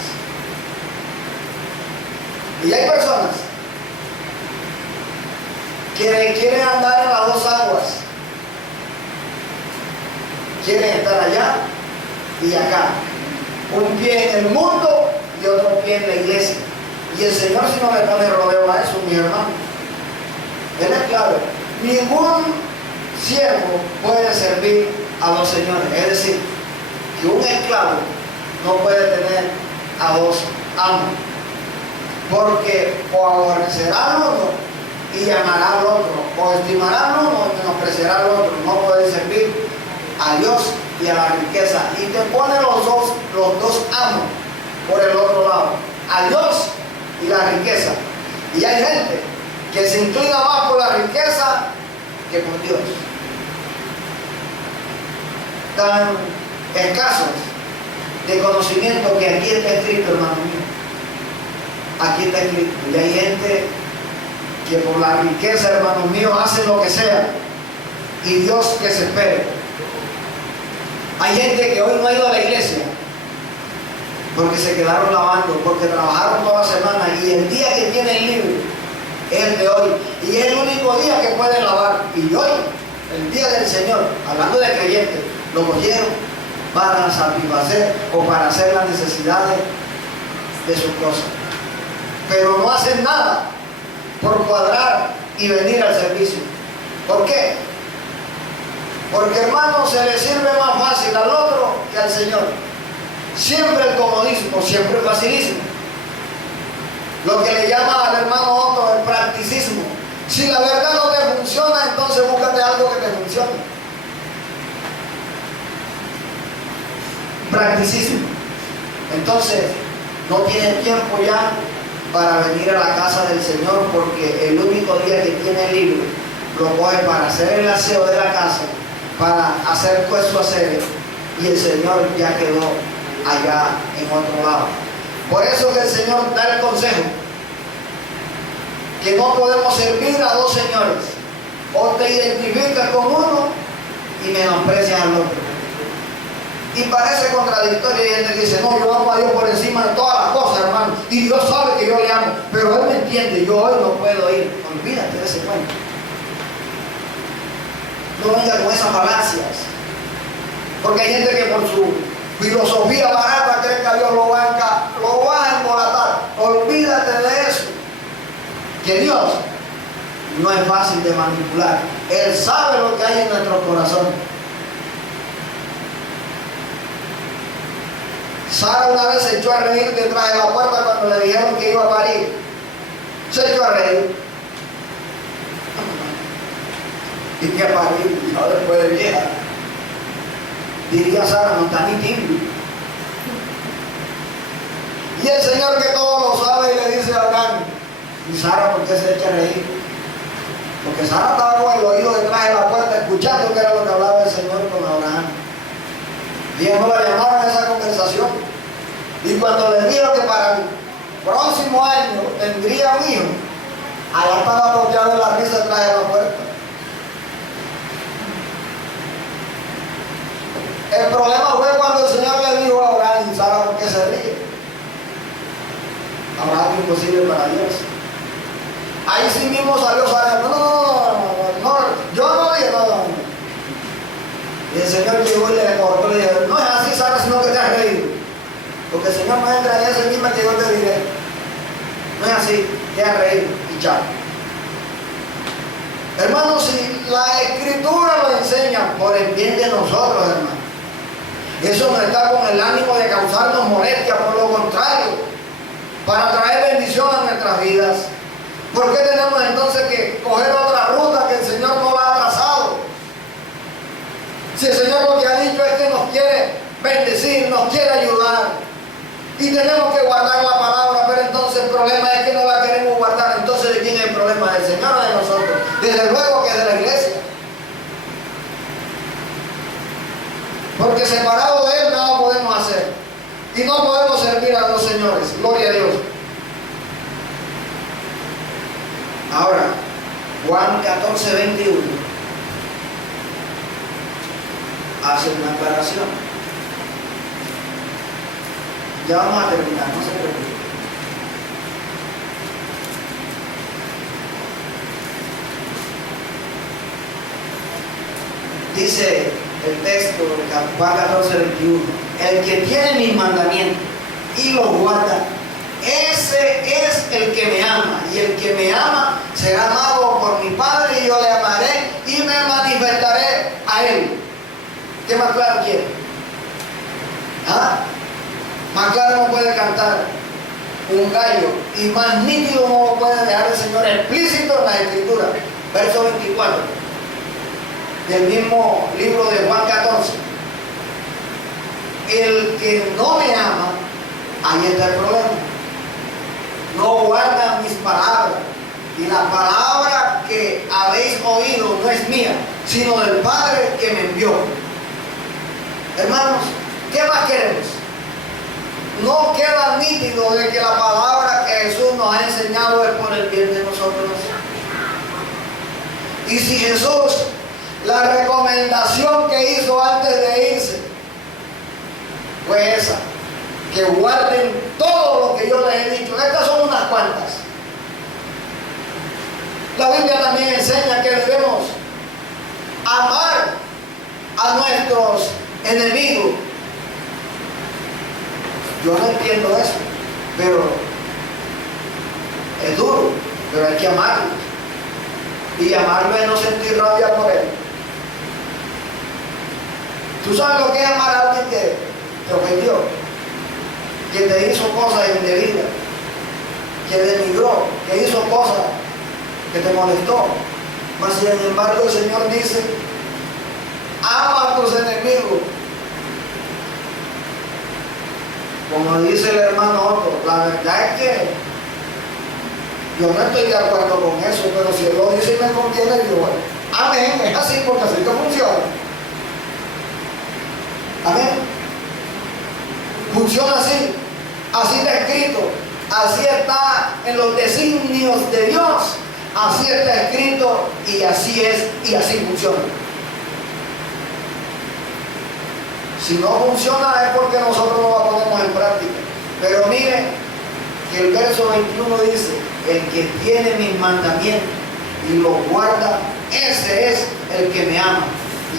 Y hay personas que quieren andar en las dos aguas, quieren estar allá y acá, un pie en el mundo y otro pie en la iglesia. Y el Señor, si no le pone rodeo a eso, mi hermano, Él es claro, ningún siervo puede servir a dos señores. Es decir, que un esclavo no puede tener a dos amos, porque o aborrecerá al uno y amará al otro, o estimará al uno y menospreciará al otro. No puede servir a Dios y a la riqueza. Y te pone los dos amos por el otro lado, a Dios y la riqueza. Y hay gente que se inclina más por la riqueza que por Dios. Tan escasos de conocimiento que aquí está escrito, hermano mío. Aquí está escrito. Y hay gente que por la riqueza, hermano mío, hace lo que sea, y Dios que se espere. Hay gente que hoy no ha ido a la iglesia porque se quedaron lavando, porque trabajaron toda la semana, y el día que tienen libre es el de hoy, y es el único día que pueden lavar. Y hoy, el día del Señor, hablando de creyentes, lo cogieron para satisfacer o para hacer las necesidades de sus cosas, pero no hacen nada por cuadrar y venir al servicio. ¿Por qué? Porque hermano, se le sirve más fácil al otro que al Señor. Siempre el comodismo, siempre el facilismo. Lo que le llama al hermano Otto el practicismo. Si la verdad no te funciona, entonces búscate algo que te funcione. Practicismo. Entonces, no tiene tiempo ya para venir a la casa del Señor, porque el único día que tiene libre lo coge para hacer el aseo de la casa, para hacer su hacer, y el Señor ya quedó allá en otro lado. Por eso que el Señor da el consejo que no podemos servir a dos señores. O te identificas con uno y menosprecias al otro. Y parece contradictorio, y hay gente que dice, no, yo amo a Dios por encima de todas las cosas, hermano, y Dios sabe que yo le amo, pero Él me entiende, yo hoy no puedo ir. Olvídate de ese cuento. No venga con esas falacias, porque hay gente que por su filosofía barata cree que a Dios lo va a embolatar. Olvídate de eso, que Dios no es fácil de manipular. Él sabe lo que hay en nuestro corazón. Sara una vez se echó a reír detrás de la puerta cuando le dijeron que iba a parir. Se echó a reír. Y que a parir, no después de vieja. Diría Sara, no está ni tibio. Y el Señor, que todo lo sabe, y le dice a Abraham, ¿y Sara por qué se echa a reír? Porque Sara estaba con el oído detrás de la puerta escuchando que era lo que hablaba el Señor con Abraham. Y ellos no la llamaron a esa conversación. Y cuando le dijo que para el próximo año tendría un hijo, allá estaba bloqueado en la risa detrás de la puerta. El problema fue cuando el Señor le dijo a Abraham, ¿y Sara por qué se ríe? Abraham es imposible para Dios. Ahí sí mismo salió Sara, no, yo no río, no. Y el Señor llegó y le cortó y le dijo, no es así, Sara, sino que te has reído. Porque el Señor no entra en ese mismo que yo te diré. No es así, te has reído y chao. Hermanos, si la Escritura lo enseña por el bien de nosotros, hermanos, eso no está con el ánimo de causarnos molestia, por lo contrario, para traer bendición a nuestras vidas. ¿Por qué tenemos entonces que coger otra ruta que el Señor no la ha trazado? Si el Señor lo que ha dicho es que nos quiere bendecir, nos quiere ayudar, y tenemos que guardar la palabra, pero entonces el problema es que no la queremos guardar. Entonces, ¿de quién es el problema? ¿Del Señor o de nosotros? Desde luego que es de la iglesia. Porque separado de Él nada podemos hacer. Y no podemos servir a dos señores. Gloria a Dios. Ahora, Juan 14:21 hace una aclaración. Ya vamos a terminar, no se preocupen. Dice el texto de Juan 14:21, el que tiene mis mandamientos y los guarda, ese es el que me ama, y el que me ama será amado por mi Padre, y yo le amaré y me manifestaré a él. ¿Qué más claro quiere? ¿Ah? Más claro no puede cantar un gallo, y más nítido no lo puede dejar el Señor explícito en la Escritura. Verso 24 del mismo libro de Juan 14. El que no me ama, ahí está el problema. No guarda mis palabras. Y la palabra que habéis oído no es mía, sino del Padre que me envió. Hermanos, ¿qué más queremos? No queda nítido de que la palabra que Jesús nos ha enseñado es por el bien de nosotros. Y si Jesús, la recomendación que hizo antes de irse fue esa, que guarden todo lo que yo les he dicho. Estas son unas cuantas. La Biblia también enseña que debemos amar a nuestros enemigos. Yo no entiendo eso, pero es duro, pero hay que amarlo. Y amarlo es no sentir rabia por él. ¿Tú sabes lo que es amar a alguien que te ofendió? Que te hizo cosas indebidas, que denigró, que hizo cosas que te molestó. Mas sin embargo el Señor dice, ama a tus enemigos. Como dice el hermano Otto, la verdad es que yo no estoy de acuerdo con eso, pero si él lo dice y me conviene, yo bueno, amén, es así porque así que funciona. Amén. Funciona así, así está escrito, así está en los designios de Dios, así está escrito y así es y así funciona. Si no funciona es porque nosotros no la ponemos en práctica. Pero mire que el verso 21 dice, el que tiene mis mandamientos y los guarda, ese es el que me ama.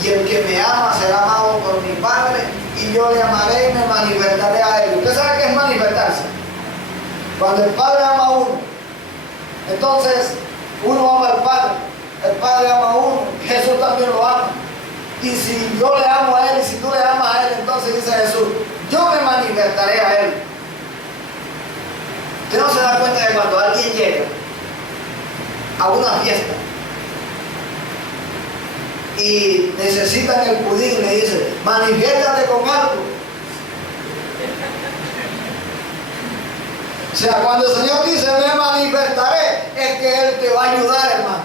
Y el que me ama será amado por mi Padre, y yo le amaré y me manifestaré a él. ¿Usted sabe qué es manifestarse? Cuando el Padre ama a uno, entonces uno ama al Padre, el Padre ama a uno, Jesús también lo ama. Y si yo le amo a él, y si tú le amas a él, entonces dice Jesús, yo me manifestaré a él. Usted no se da cuenta de cuando alguien llega a una fiesta y necesitan el pudín y le dice, manifiéstate con algo. O sea, cuando el Señor dice, me manifestaré, es que Él te va a ayudar, hermano.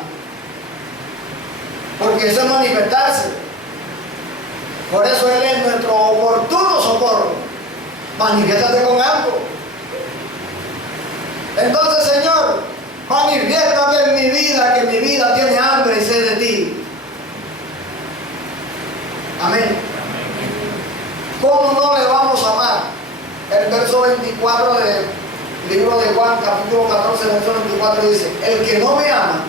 Porque eso es manifestarse. Por eso Él es nuestro oportuno socorro. Manifiéstate con algo. Entonces, Señor, manifiéstate en mi vida, que mi vida tiene hambre y sed de ti. Amén. ¿Cómo no le vamos a amar? El verso 24 del libro de Juan, capítulo 14, verso 24 dice, el que no me ama,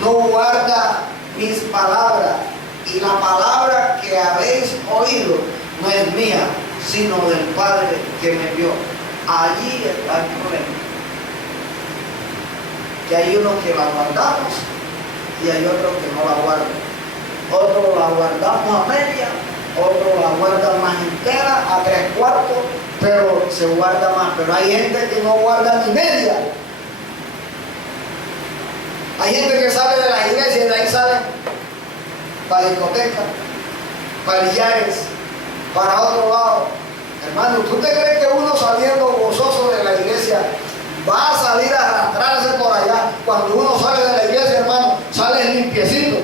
no guarda mis palabras, y la palabra que habéis oído no es mía, sino del Padre que me envió. Allí está el problema. Que hay unos que la guardamos y hay otros que no la guardan. Otros la guardamos a media, otros la guardan más entera, a 3/4, pero se guarda más. Pero hay gente que no guarda ni media. Hay gente que sale de la iglesia y de ahí sale para discoteca, para billares, para otro lado. Hermano, ¿tú te crees que uno saliendo gozoso de la iglesia va a salir a arrastrarse por allá? Cuando uno sale de la iglesia, hermano, sale limpiecito.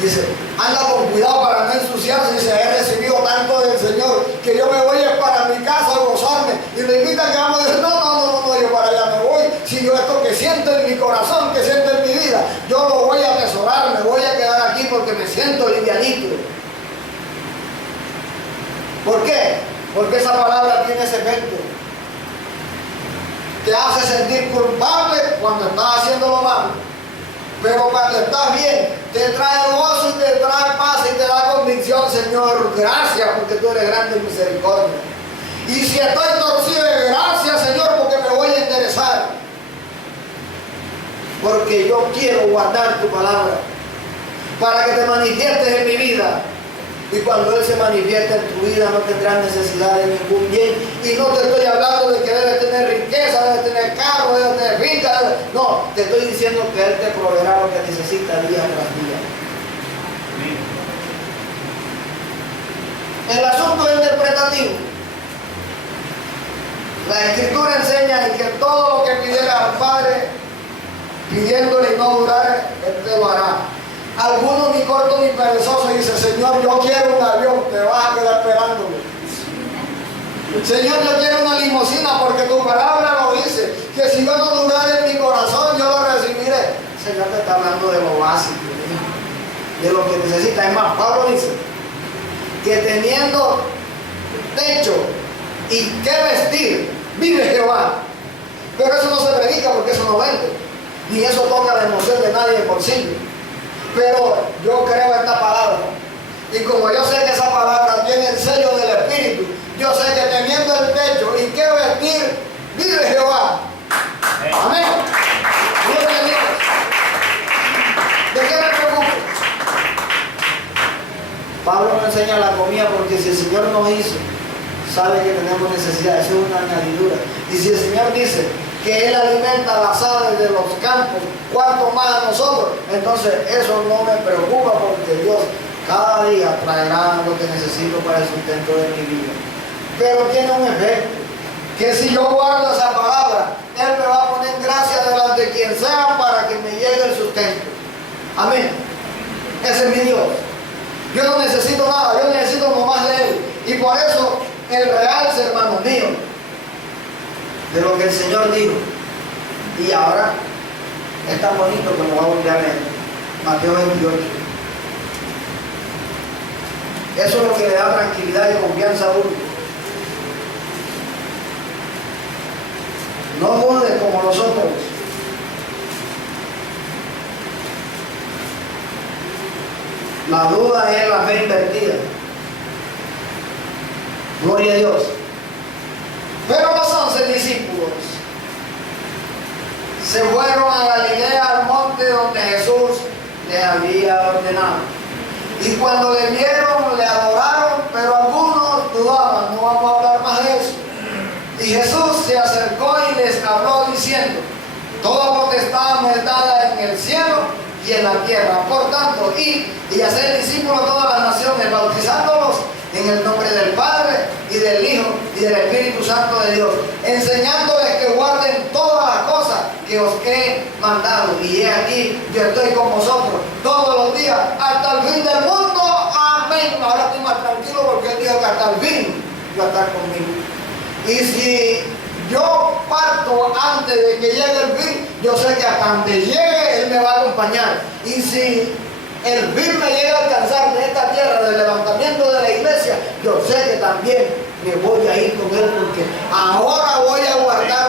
Dice, anda con cuidado para no ensuciarse. Dice, he recibido tanto del Señor que yo me voy para mi casa a gozarme. Y le invitan que vamos a decir, no, yo para allá me voy. Si yo esto que siento en mi corazón, que siento en mi vida, yo lo voy a atesorar, me voy a quedar aquí porque me siento livianito. ¿Por qué? Porque esa palabra tiene ese efecto. Te hace sentir culpable cuando estás haciendo lo malo. Pero cuando estás bien, te trae gozo y te trae paz y te da convicción, Señor, gracias porque tú eres grande en misericordia. Y si estoy torcido, gracias, Señor, porque me voy a interesar. Porque yo quiero guardar tu palabra para que te manifiestes en mi vida. Y cuando Él se manifiesta en tu vida, no tendrás necesidad de ningún bien. Y no te estoy hablando de que debes tener riqueza, debes tener carro, debes tener finca. No, te estoy diciendo que Él te proveerá lo que necesitas día tras día. El asunto es interpretativo. La Escritura enseña que todo lo que pidiera al Padre, pidiéndole y no durare, Él te lo hará. Algunos ni cortos ni perezosos dicen, Señor, yo quiero un avión, te vas a quedar esperándome. Señor, yo quiero una limusina porque tu palabra lo dice, que si yo no durare en mi corazón, yo lo recibiré. Señor te está hablando de lo básico, de lo que necesita. Es más, Pablo dice que teniendo techo y qué vestir, vive Jehová. Pero eso no se predica porque eso no vende, ni eso toca la emoción de nadie por sí. Pero yo creo en esta palabra. Y como yo sé que esa palabra tiene el sello del Espíritu, yo sé que teniendo el techo y qué vestir, vive Jehová. Amén. Gloria a Dios. ¿De qué me preocupo? comida, porque si el Señor nos hizo, sabe que tenemos necesidad, eso es una añadidura. Y si el Señor dice que Él alimenta las aves de los campos, cuanto más a nosotros, entonces eso no me preocupa, porque Dios cada día traerá lo que necesito para el sustento de mi vida. Pero tiene un efecto, que si yo guardo esa palabra, Él me va a poner gracia delante de quien sea para que me llegue el sustento. Amén. Ese es mi Dios. Yo no necesito nada, yo necesito nomás de Él. Y por eso el realce, hermanos míos, de lo que el Señor dijo. Y ahora es tan bonito que lo voy a volver a leer. Mateo 28. Eso es lo que le da tranquilidad y confianza a uno. No dudes como los otros. La duda es la fe invertida. Gloria a Dios. Pero los 11 discípulos se fueron a Galilea, al monte donde Jesús les había ordenado. Y cuando le vieron, le adoraron, pero algunos dudaban. No vamos a hablar más de eso. Y Jesús se acercó y les habló diciendo: toda potestad me es dada en el cielo y en la tierra. Por tanto, id y hacer discípulos a todas las naciones, bautizándolos en el nombre del Padre y del Hijo y del Espíritu Santo de Dios, enseñándoles que guarden todas las cosas que os he mandado. Y he aquí, yo estoy con vosotros todos los días hasta el fin del mundo. Amén. Ahora estoy más tranquilo, porque Él dijo que hasta el fin iba a estar conmigo. Y si yo parto antes de que llegue el fin, yo sé que hasta donde llegue Él me va a acompañar. Y si el fin me llega a alcanzar de esta tierra, del levantamiento de la iglesia, yo sé que también me voy a ir con Él, porque ahora voy a guardar